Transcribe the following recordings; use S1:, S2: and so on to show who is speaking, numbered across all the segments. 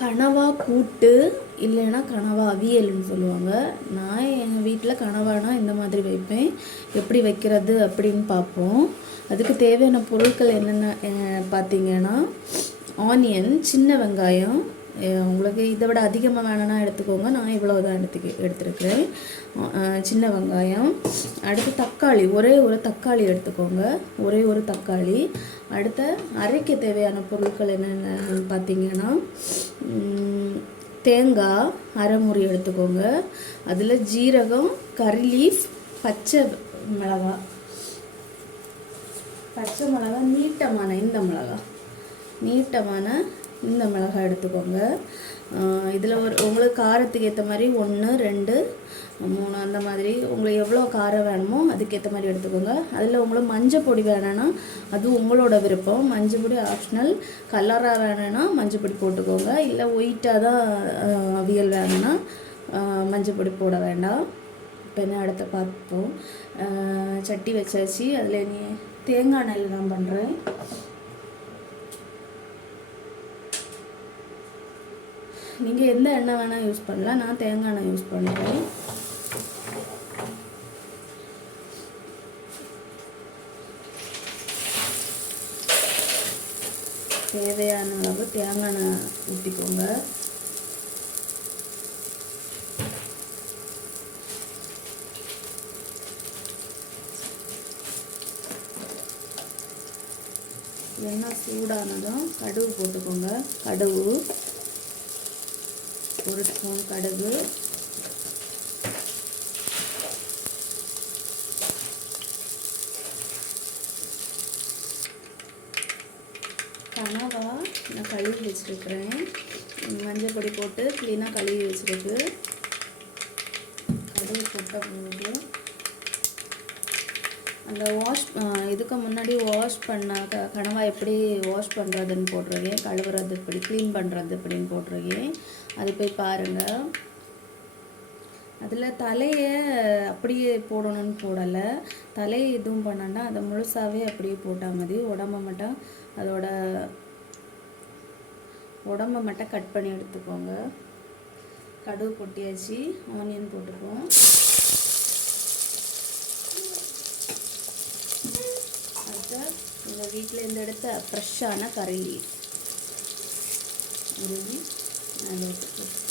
S1: கனவா கூட்டு இல்லைன்னா கனவா அவியல்னு சொல்லுவாங்க. நான் எங்கள் வீட்டில் கனவானா இந்த மாதிரி வைப்பேன். எப்படி வைக்கிறது அப்படின்னு பார்ப்போம். அதுக்கு தேவையான பொருட்கள் என்னென்ன பார்த்தீங்கன்னா ஆனியன் சின்ன வெங்காயம் உங்களுக்கு இதை விட அதிகமாக வேணும்னா எடுத்துக்கோங்க. நான் இவ்வளோ தான் எடுத்துக்க எடுத்துருக்கிறேன். சின்ன வெங்காயம். அடுத்து தக்காளி. ஒரே ஒரு தக்காளி எடுத்துக்கோங்க. ஒரே ஒரு தக்காளி. அடுத்த அரைக்க தேவையான பொருட்கள் என்னென்ன பார்த்தீங்கன்னா தேங்காய் அரைமுறி எடுத்துக்கோங்க. அதில் ஜீரகம் கறி லீஃப் பச்சை மிளகாய் பச்சை மிளகா நீட்டமான இந்த மிளகா. நீட்டமான இந்த மிளகாய் எடுத்துக்கோங்க. இதில் ஒரு உங்களுக்கு காரத்துக்கு ஏற்ற மாதிரி ஒன்று ரெண்டு மூணு அந்த மாதிரி. உங்களுக்கு எவ்வளோ காரம் வேணுமோ அதுக்கேற்ற மாதிரி எடுத்துக்கோங்க. அதில் உங்களுக்கு மஞ்சள் பொடி வேணும்னா அது உங்களோட விருப்பம். மஞ்சள் பொடி ஆப்ஷனல் கலராக வேணும்னா மஞ்சள் பொடி போட்டுக்கோங்க. இல்லை ஒயிட்டாக தான் அவியல் வேணும்னா மஞ்சள் பொடி போட வேண்டாம். இப்போ என்ன இடத்த பார்ப்போம். சட்டி வச்சாச்சு. அதில் நீ தேங்காய் எண்ணெயில் தான் பண்ணுறேன் நீங்கள் எந்த எண்ணெய் வேணால் யூஸ் பண்ணலாம். நான் தேங்காய் எண்ணெய் யூஸ் பண்ணுறேன் தேவையான அளவு தேங்காய் எண்ணெய் ஊற்றிக்கோங்க எண்ணெய் சூடானதும் கடுகு போட்டுக்கோங்க. கடுகு. ஒரு ஸ்பூன் கடுகு. கனவா நான் கழுவி வச்சுருக்கிறேன். மஞ்சள் பொடி போட்டு க்ளீனாக கழுவி வச்சுருக்கு. கழுவி போட்ட போது அந்த வாஷ் இதுக்கு முன்னாடி வாஷ் பண்ண க கனவா எப்படி வாஷ் பண்ணுறதுன்னு போட்டிருக்கேன். கழுவுறது எப்படி க்ளீன் பண்ணுறது எப்படின்னு போட்டிருக்கேன். அது போய் பாருங்கள் அதில் தலையை அப்படியே போடணும்னு போடலை. தலையை எதுவும் பண்ணாண்டா அதை முழுசாகவே அப்படியே போட்டால் மதி. உடம்ப மட்டும் அதோட உடம்ப மட்டும் கட் பண்ணி எடுத்துக்கோங்க. கடுகு பொட்டியாச்சு ஆனியன் போட்டுக்குவோம். அடுத்து எங்கள் வீட்டில் இருந்து எடுத்த ஃப்ரெஷ்ஷான கறி. உருவி I love it.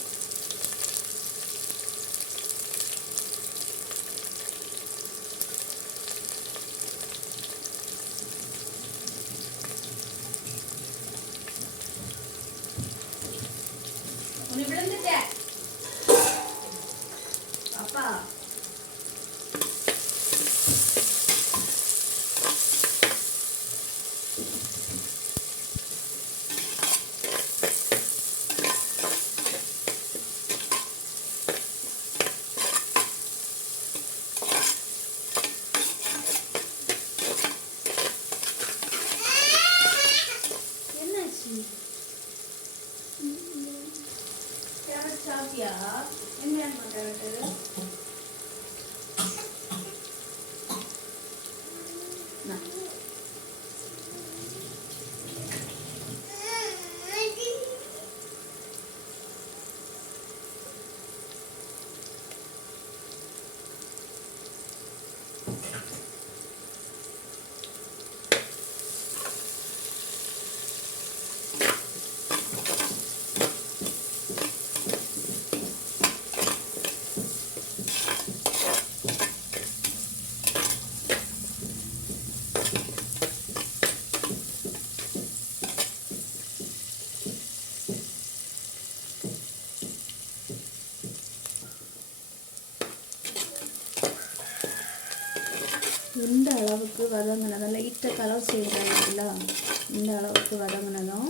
S1: இந்த அளவுக்கு வதங்கினதும் லைட்டாக கலர் செய்கிறாங்க இல்லைங்களா இந்த அளவுக்கு வதங்கினதும்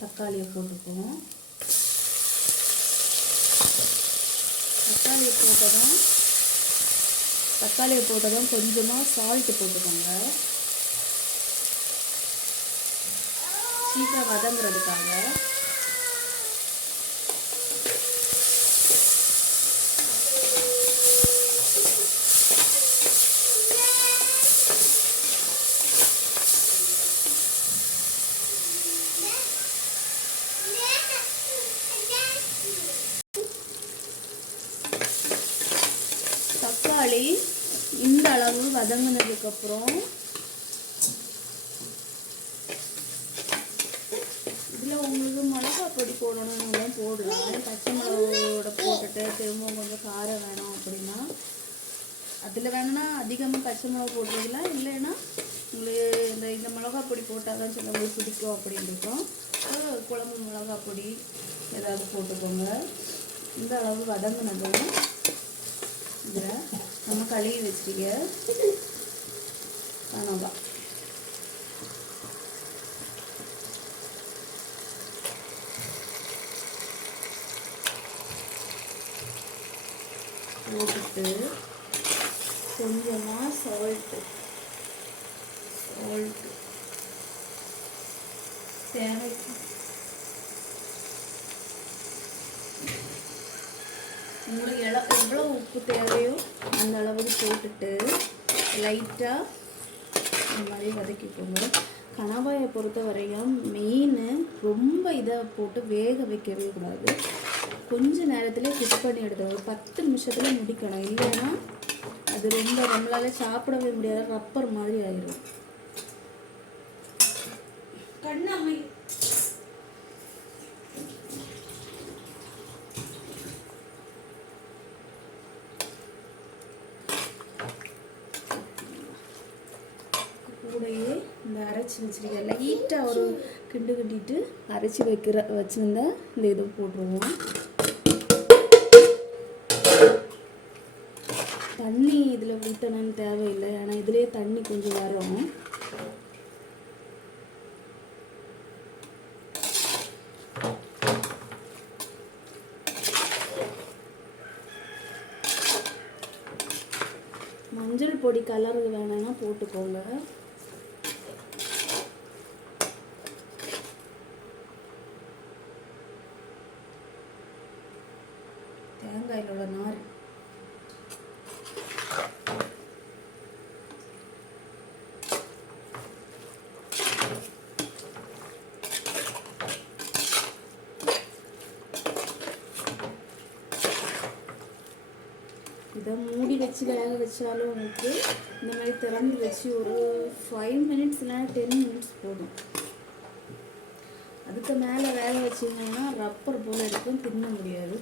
S1: தக்காளியை போட்டுக்குவோம். தக்காளியை போட்டதும் தக்காளியை போட்டதும் கொஞ்சமாக சால்ட்டு போட்டுக்கோங்க. சீக்கிரம் வதங்குறதுக்காக தக்காளி இந்த அளவு வதங்கினதுக்கப்புறம் உங்களுக்கு மிளகா பொடி போடணும்னு போடலாம் பச்சை மிளகோட போட்டுட்டு திரும்பவும் கொஞ்சம் காரம் வேணும் அப்படின்னா அதில் வேணும்னா அதிகமாக பச்சை மிளகா போட்டுக்கலாம் இல்லைன்னா உங்களுக்கு இந்த இந்த மிளகா பொடி போட்டால் தான் சிலவங்களுக்கு பிடிக்கும் அப்படின்னு இருக்கும். குழம்பு மிளகா பொடி ஏதாவது போட்டுக்கோங்க. இந்த அளவு வதங்கினதும் இதில் நம்ம கழுவி வச்சிருக்க கனவா போட்டுட்டு கொஞ்சமாக சால்ட்டு சால்ட்டு தேவைக்கு. உங்களுக்கு எவ்வளோ எவ்வளோ உப்பு தேவையோ அந்த அளவுக்கு போட்டுட்டு லைட்டாக இந்த மாதிரி வதக்கிக்கோங்க. கணவாயை பொறுத்த வரையும் மெயின் ரொம்ப இதை போட்டு வேக வைக்கவே கூடாது. கொஞ்ச நேரத்தில் குக் பண்ணி எடுத்து ஒரு பத்து நிமிஷத்தில் முடிக்கணும். இல்லைன்னா அது ரொம்ப நம்மளால சாப்பிடவே முடியாத ரப்பர் மாதிரி ஆயிடும் கண்ணாமை கூடையே இந்த அரைச்சி வச்சிருக்க லைட்டாக ஒரு கிண்டு கிண்டிட்டு அரைச்சி வைக்கிற வச்சுருந்தா இந்த இது போட்டுருவோம். தண்ணி இதில் ஊற்றணும்னு தேவையில்லை. ஏன்னா இதுலேயே தண்ணி கொஞ்சம் வரும். மஞ்சள் பொடி கலர் வேணும்னா போட்டுக்கோங்க. தேங்காயிலோட நார் இதை மூடி வச்சு வச்சாலும் உங்களுக்கு இந்த மாதிரி திறந்து வச்சு ஒரு ஃபைவ் மினிட்ஸ் இல்லைனா டென் மினிட்ஸ் போதும். அதுக்கு மேலே வேக வச்சிங்கன்னா ரப்பர் போல் இருக்கும் தின்ன முடியாது.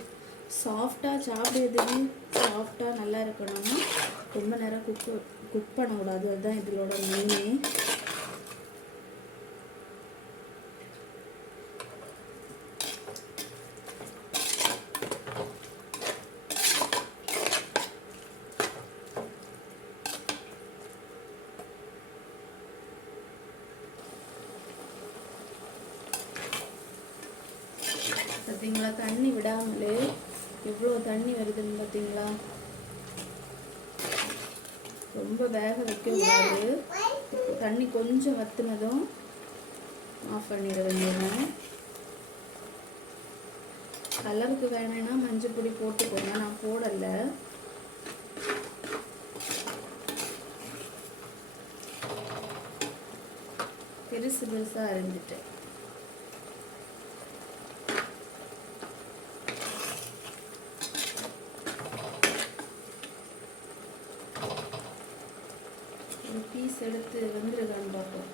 S1: சாஃப்டாக சாப்பிட்றதுக்கு சாஃப்டாக நல்லா இருக்கணும்னா ரொம்ப நேரம் குக் குக் பண்ணக்கூடாது. அதுதான் இதோட மெயினே பார்த்தீங்களா தண்ணி விடாமலே எவ்வளோ தண்ணி வருதுன்னு பார்த்தீங்களா ரொம்ப வேக வைக்கக்கூடாது தண்ணி கொஞ்சம் வத்துனதும் ஆஃப் பண்ணிட வேண்டியதான் கலருக்கு வேணும்னா மஞ்சள் பொடி போட்டுக்கோங்க. நான் போடலை. பெருசு பெருசாக அரிஞ்சிட்டேன் ஒரு பீஸ் எடுத்து வெந்திருக்கான்னு பார்ப்போம்.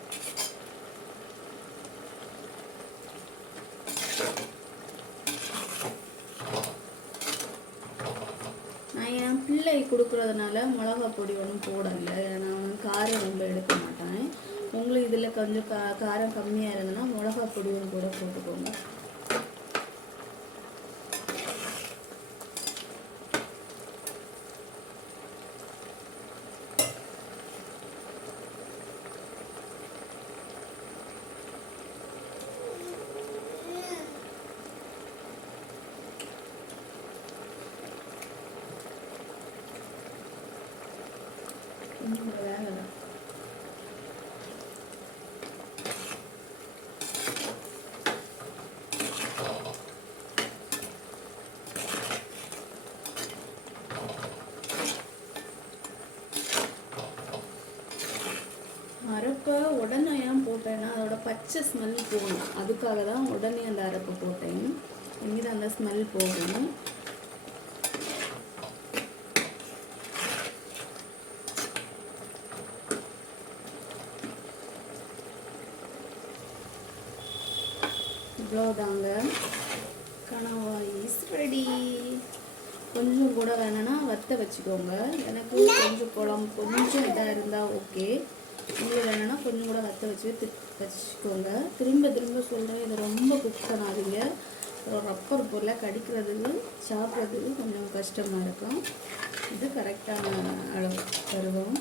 S1: நான் என் பிள்ளை கொடுக்குறதுனால மிளகா பொடி ஒன்றும் போடலை. நான் வந்து காரம் ரொம்ப எடுக்க மாட்டேன். உங்களுக்கு இதில் கொஞ்சம் கா காரம் கம்மியாக இருந்ததுன்னா மிளகா பொடி ஒன்று கூட போட்டுக்கோங்க. பச்சை ஸ்மெல் போகணும் அதுக்காக தான் உடனே அந்த அரைப்பு போட்டேன். இங்கே அந்த ஸ்மெல் போகணும் இவ்வளோதாங்க கனவா இஸ் ரெடி கொஞ்சம் கூட வேணும்னா வத்த வச்சுக்கோங்க. எனக்கு கொஞ்சம் குழம்பு கொஞ்சம் இதாக இருந்தால் ஓகே உங்களுக்கு வேணும்னா கொஞ்சம் கூட வத்த வச்சு தி- வச்சுக்கோங்க. திரும்ப திரும்ப சொல்கிறேன் இதை ரொம்ப குக் பண்ணாதீங்க. ரப்பர் பொருளை கடிக்கிறதுக்கு சாப்பிட்றதுக்கு கொஞ்சம் கஷ்டமாக இருக்கும். இது கரெக்டான அளவு பருவம்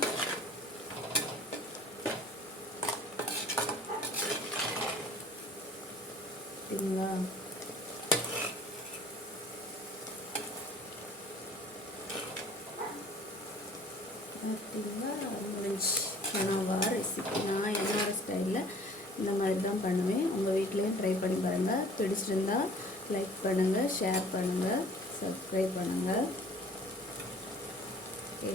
S1: சரிங்களா? பார்த்தீங்களா முடிஞ்சு கனவா ரெசிபி நான் என்னோடய ஸ்டைலில் இந்த மாதிரி தான் பண்ணுவேன். உங்கள் வீட்லேயும் ட்ரை பண்ணி பாருங்கள் பிடிச்சிருந்தா லைக் பண்ணுங்கள் ஷேர் பண்ணுங்கள் சப்ஸ்கிரைப் பண்ணுங்கள் ஓகே